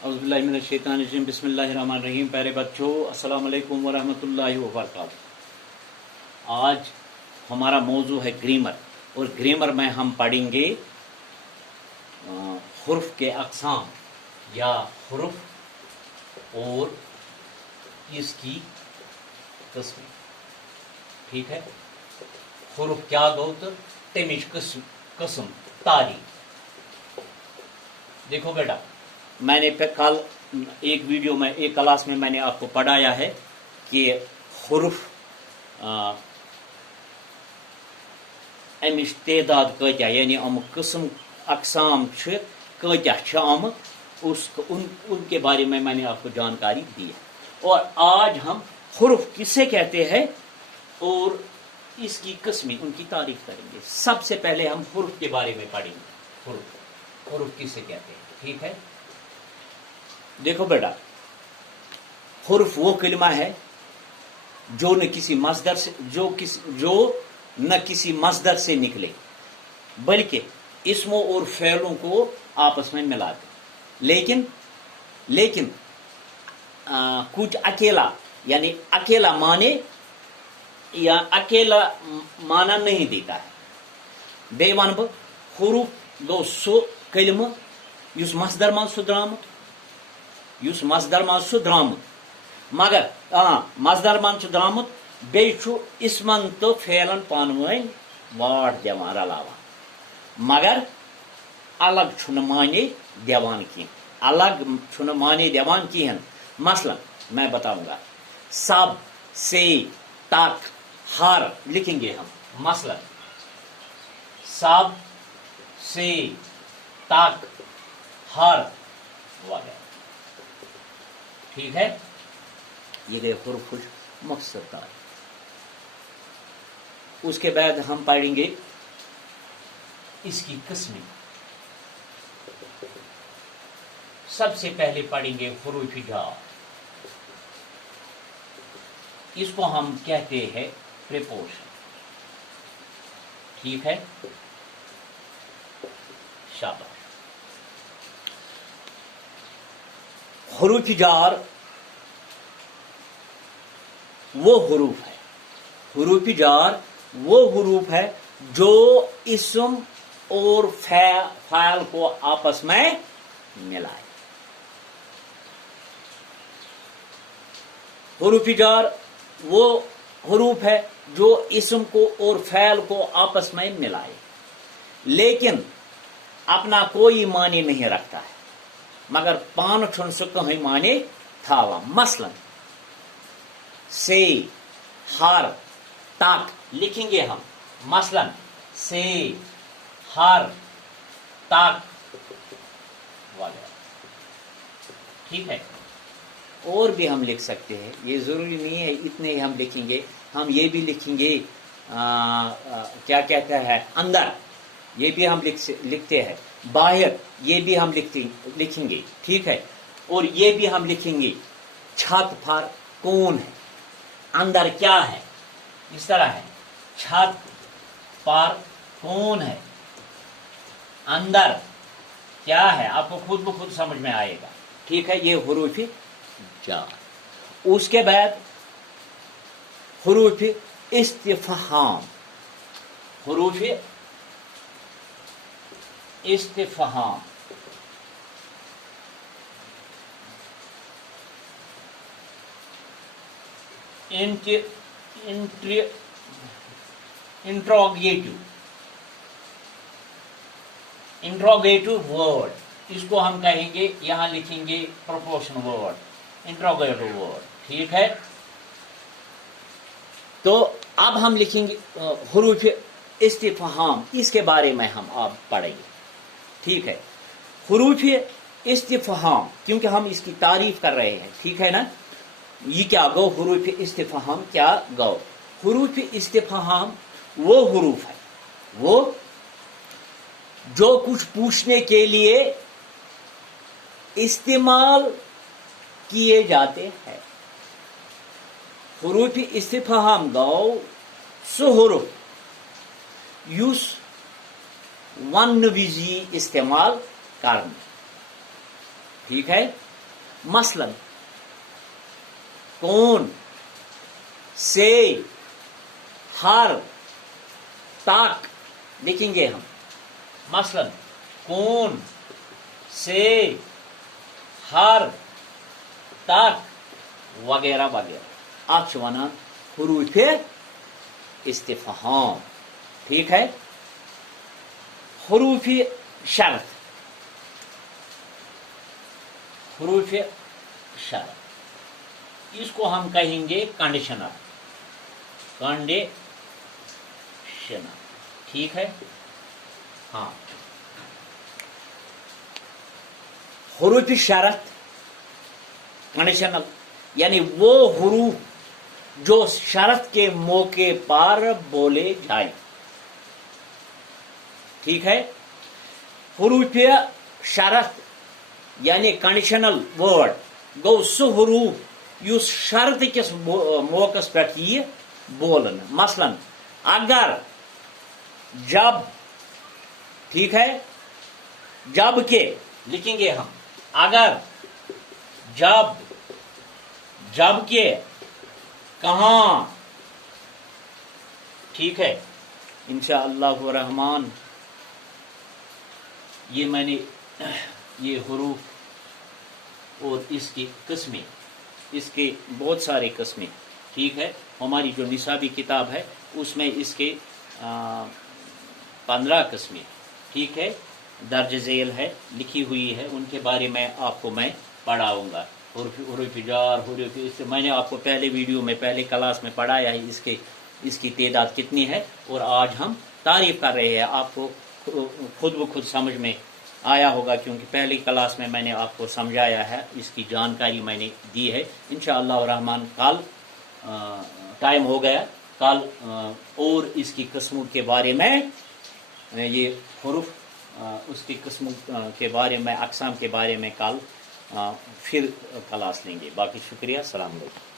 औज़ुबिल्लाहिमिनश्शैतानिर्रजीम बिस्मिल्लाहिर्रहमानिर्रहीम। प्यारे बच्चों, अस्सलाम वालेकुम वरहमतुल्लाहि वबरकातुहू। आज हमारा मौजू है ग्रामर, और ग्रामर में हम पढ़ेंगे हुर्फ के अक़साम या हुर्फ और इसकी किस्में। ठीक है, हुर्फ क्या गो तो तमिच किस्म तारीख। देखो बेटा, मैंने कल एक वीडियो में, एक क्लास में मैंने आपको पढ़ाया है कि हुर्फ अमिश तादाद कत्या, यानी अम किस्म अक़साम कत्या उनके बारे में मैंने आपको जानकारी दी है। और आज हम हुर्फ किसे कहते हैं और इसकी किस्में, उनकी तारीफ करेंगे। सबसे पहले हम हुर्फ के बारे में पढ़ेंगे। हुर्फ किसे कहते हैं, ठीक है। देखो बेटा, हुर्फ वो कलिमा है जो न किसी मस्दर से जो न किसी मस्दर से निकले, बल्कि इस्मों और फ़ेलों को आपस में मिला दे, लेकिन कुछ अकेला, यानी अकेला माने या अकेला माना नहीं देता है। बे वन बह हुर्फ गो सो कलिमा युस मस्दर मन सु द्रामुत, युस मस्दर मन सु द्रामुत, मगर मस्दर मन द्रामुत बे छु इस्मन तो फेलन पानवन वाट दिवान रलावान, मगर अलग छुन माने दिवान की, अलग छुन माने दिवान की। मसलन मैं बताऊंगा, सब से तक हर लिखेंगे हम। मसलन सब से तक हर वगैरह, ठीक है। ये गए हुर्फ मकसद तारीफ। उसके बाद हम पढ़ेंगे इसकी किस्में। सबसे पहले पढ़ेंगे हुरूफ जार। इसको हम कहते हैं प्रीपोजिशन, ठीक है। शाबाश। हुरूफ जार वो हुरूफ है, हुरूफ जार वो हुरूफ है जो इस्म और फ़ाइल को आपस में मिलाए। हुरूफ जार वो हुरूफ है जो इस्म को और फ़ाइल को आपस में मिलाए, लेकिन अपना कोई माने नहीं रखता है, मगर पान छुन सु कहीं माने थावा। मसलन से हर तक लिखेंगे हम। मसलन से हर तक वगैरह, ठीक है। और भी हम लिख सकते हैं, ये जरूरी नहीं है इतने ही हम लिखेंगे। हम ये भी लिखेंगे क्या कहता है अंदर, ये भी हम लिखते हैं। बाहर, ये भी हम लिखेंगे, ठीक है। और ये भी हम लिखेंगे छत पर कौन है, अंदर क्या है, इस तरह है। छत पर कौन है, अंदर क्या है, आपको खुद ब खुद समझ में आएगा, ठीक है। ये हुरूफ जार। उसके बाद हुरूफ इस्तिफ़हाम। हुरूफ इस्तिफ़हाम इंट्रोगेटिव वर्ड, इसको हम कहेंगे, यहां लिखेंगे प्रोपोर्शन वर्ड, इंट्रोगेटिव वर्ड, ठीक है। तो अब हम लिखेंगे हुरूफ इस्तिफ़हाम, इसके बारे में हम आप पढ़ेंगे, ठीक है। हुरूफ इस्तिफ़हाम, क्योंकि हम इसकी तारीफ कर रहे हैं, ठीक है ना। ये क्या गो हुरूफ इस्तिफ़हाम, क्या गो हुरूफ इस्तिफ़हाम वो हुरूफ है वो जो कुछ पूछने के लिए इस्तेमाल किए जाते हैं। हुरूफ इस्तिफ़हाम गो सो हुरूफ युस वन विजी इस्तेमाल करना, ठीक है। مثلاً کون سے ہر تک لکھیں گے ہم، مثلاً کون سے ہر تک وغیرہ وغیرہ. آپ ونان حروف استفہام. ٹھیک ہے. حروف شرط. حروف شرط اس کو ہم کہیں گے کنڈیشنر. کنڈیشنر. ٹھیک ہے. ہاں. حروف شرط کنڈیشنل یعنی وہ حروف جو شرط کے موقع پر بولے جائیں. ٹھیک ہے. حروف شرط یعنی کنڈیشنل ورڈ گو سہ حروف یس شرط کس موقع پہ یہ بولن. مثلاً اگر، جب. ٹھیک ہے. جب کہ لکھیں گے ہم اگر، جب، جب کہ، کہاں. ٹھیک ہے. انشاءاللہ الرحمن یہ میں نے یہ حروف اور اس کی قسمیں، اس کے بہت سارے قسمیں. ٹھیک ہے. ہماری جو نصابی کتاب ہے اس میں اس کے 15 قسمیں. ٹھیک ہے. درج ذیل ہے، لکھی ہوئی ہے، ان کے بارے میں آپ کو میں پڑھاؤں گا. حروف جار، حروف اس میں نے آپ کو پہلے ویڈیو میں پہلے کلاس میں پڑھایا ہے اس کی تعداد کتنی ہے، اور آج ہم تعریف کر رہے ہیں. آپ کو خود بخود سمجھ میں آیا ہوگا کیونکہ پہلی کلاس میں میں نے آپ کو سمجھایا ہے، اس کی جانکاری میں نے دی ہے. انشاءاللہ الرحمن کل ٹائم ہو گیا، کل اور اس کی قسموں کے بارے میں یہ حروف اس کی قسموں کے بارے میں، اقسام کے بارے میں کل پھر کلاس لیں گے. باقی شکریہ. السلام علیکم.